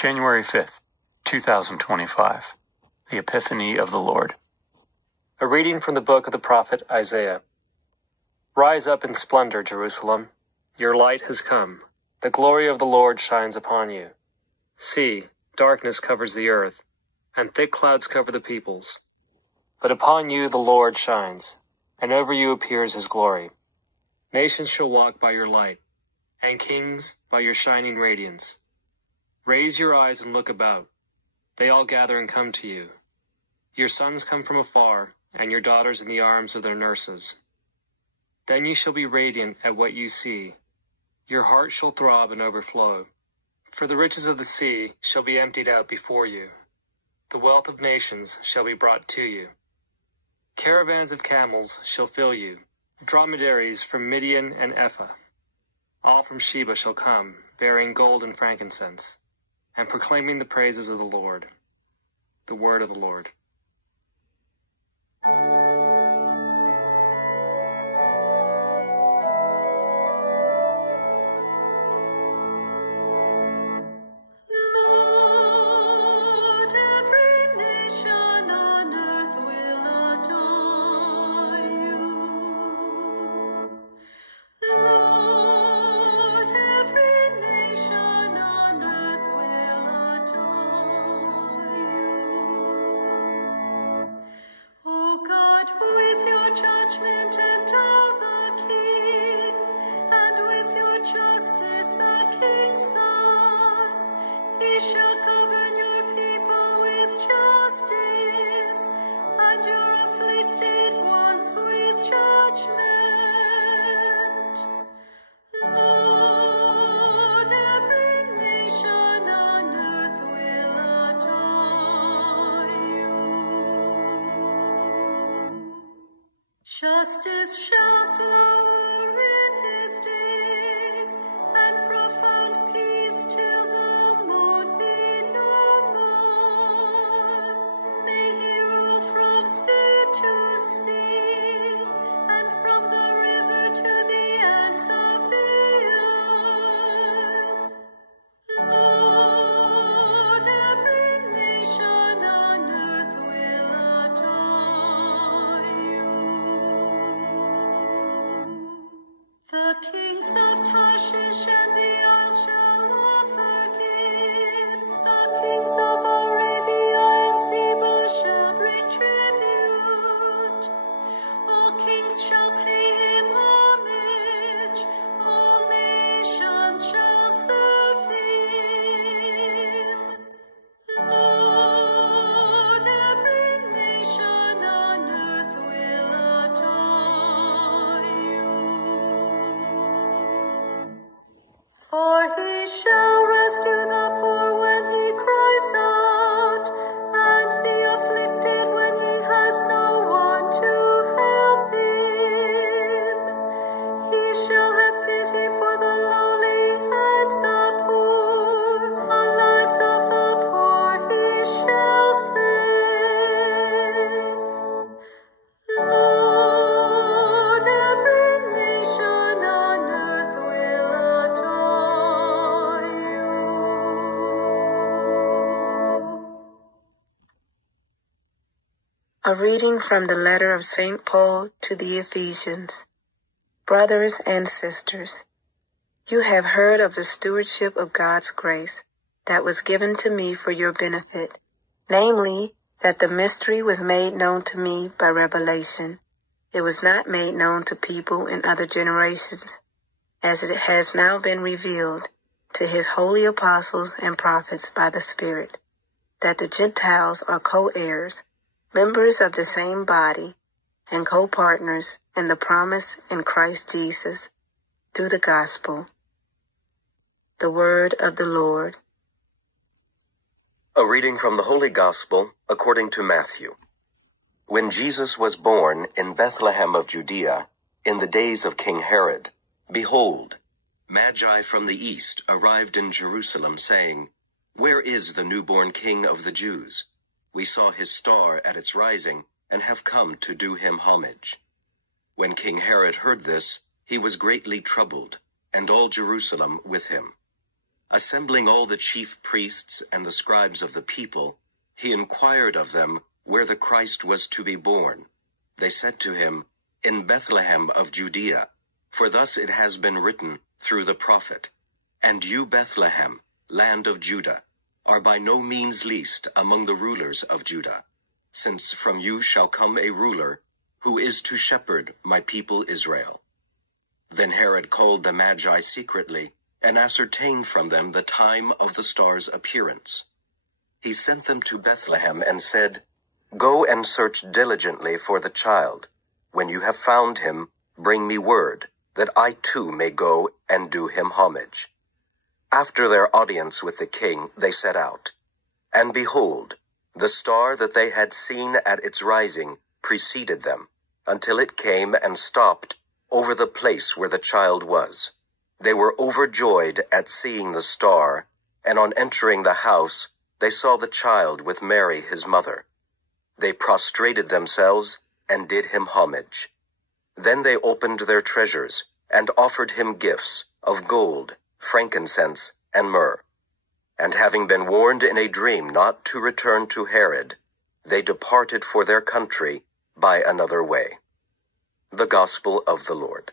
January 5th, 2025. The Epiphany of the Lord. A reading from the book of the prophet Isaiah. Rise up in splendor, Jerusalem. Your light has come. The glory of the Lord shines upon you. See, darkness covers the earth, and thick clouds cover the peoples. But upon you the Lord shines, and over you appears his glory. Nations shall walk by your light, and kings by your shining radiance. Raise your eyes and look about. They all gather and come to you. Your sons come from afar, and your daughters in the arms of their nurses. Then you shall be radiant at what you see. Your heart shall throb and overflow. For the riches of the sea shall be emptied out before you. The wealth of nations shall be brought to you. Caravans of camels shall fill you, dromedaries from Midian and Ephah. All from Sheba shall come, bearing gold and frankincense, and proclaiming the praises of the Lord. The word of the Lord. Justice shall flower in his days, and profound peace till the moon be no more. May he rule from sea to sea, and from the river to the ends of the earth. Lord, every nation on earth will adore you. The kings of Tarshish and the isles shall offer gifts. The kings of Arabia and Seba shall bring tribute. All kings shall pay him homage. All nations shall serve him. Lord, every nation on earth will adore you. For he shall rescue the poor when he cries out, and the afflicted when he has no one to help him. He shall have pity for the lowly and the poor. The lives of the poor he shall save. Lord, every nation on earth will adore you. A reading from the letter of St. Paul to the Ephesians. Brothers and sisters, you have heard of the stewardship of God's grace that was given to me for your benefit, namely, that the mystery was made known to me by revelation. It was not made known to people in other generations, as it has now been revealed to his holy apostles and prophets by the Spirit, that the Gentiles are co-heirs, members of the same body, and co-partners in the promise in Christ Jesus, through the gospel. The word of the Lord. A reading from the Holy Gospel according to Matthew. When Jesus was born in Bethlehem of Judea, in the days of King Herod, behold, Magi from the east arrived in Jerusalem, saying, Where is the newborn King of the Jews? We saw his star at its rising, and have come to do him homage. When King Herod heard this, he was greatly troubled, and all Jerusalem with him. assembling all the chief priests and the scribes of the people, he inquired of them where the Christ was to be born. They said to him, "In Bethlehem of Judea, for thus it has been written through the prophet, And you, Bethlehem, land of Judah, are by no means least among the rulers of Judah, since from you shall come a ruler who is to shepherd my people Israel." Then Herod called the Magi secretly and ascertained from them the time of the star's appearance. He sent them to Bethlehem and said, "Go and search diligently for the child. When you have found him, bring me word, that I too may go and do him homage." After their audience with the king, they set out. And behold, the star that they had seen at its rising preceded them, until it came and stopped over the place where the child was. They were overjoyed at seeing the star, and on entering the house, they saw the child with Mary his mother. They prostrated themselves and did him homage. Then they opened their treasures and offered him gifts of gold, frankincense, and myrrh. And having been warned in a dream not to return to Herod, they departed for their country by another way. The Gospel of the Lord.